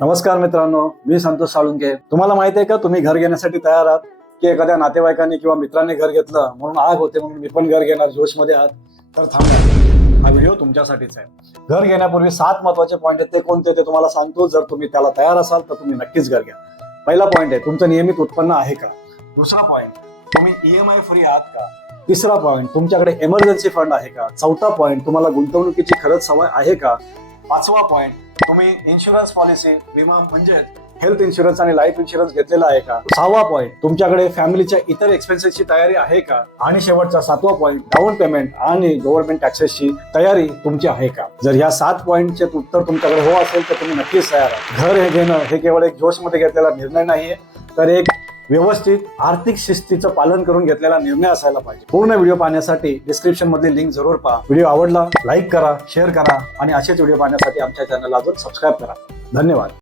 नमस्कार मित्रांनो मी संतोष साळुंके तुम्हाला माहिती आहे का तुम्ही घर घेण्यासाठी तयार आहात की एखाद्या नातेवाईकांनी किंवा मित्रांनी घर घेतलं म्हणून आग होते म्हणून मी पण घर घेणार जोशमध्ये आहात. तर थांबा. हा व्हिडिओ तुमच्यासाठीच आहे. घर घेण्यापूर्वी सात महत्त्वाचे पॉईंट आहेत ते कोणते ते तुम्हाला सांगतो. जर तुम्ही त्याला तयार असाल तर तुम्ही नक्कीच घर घ्या. पहिला पॉईंट आहे तुमचं नियमित उत्पन्न आहे का? दुसरा पॉईंट तुम्ही ईएमआय फ्री आहात का? तिसरा पॉईंट तुमच्याकडे इमर्जन्सी फंड आहे का? चौथा पॉईंट तुम्हाला गुंतवणुकीची खरंच सवय आहे का? पाचवा पॉईंट तुम्ही इन्शुरन्स पॉलिसी विमा म्हणजेच हेल्थ इन्शुरन्स आणि लाईफ इन्शुरन्स घेतलेला आहे का? सहावा पॉईंट तुमच्याकडे फॅमिलीच्या इतर एक्सपेन्सेसची तयारी आहे का? आणि शेवटचा सातवा पॉईंट डाऊन पेमेंट आणि गव्हर्नमेंट टॅक्सेसची तयारी तुमची आहे का? जर या सात पॉईंटचे उत्तर तुमच्याकडे हो असेल तर तुम्ही नक्कीच तयार घर हे घेणं हे केवळ एक जोशमध्ये घेतलेला निर्णय नाहीये तर एक व्यवस्थित आर्थिक शिस्तीचं पालन करून घेतलेला निर्णय असायला पाहिजे. पूर्ण व्हिडिओ पाहण्यासाठी डिस्क्रिप्शन मधली लिंक जरूर पहा. व्हिडिओ आवडला लाईक करा शेअर करा आणि असेच व्हिडिओ पाहण्यासाठी आमच्या चॅनलला अजून सबस्क्राईब करा. धन्यवाद.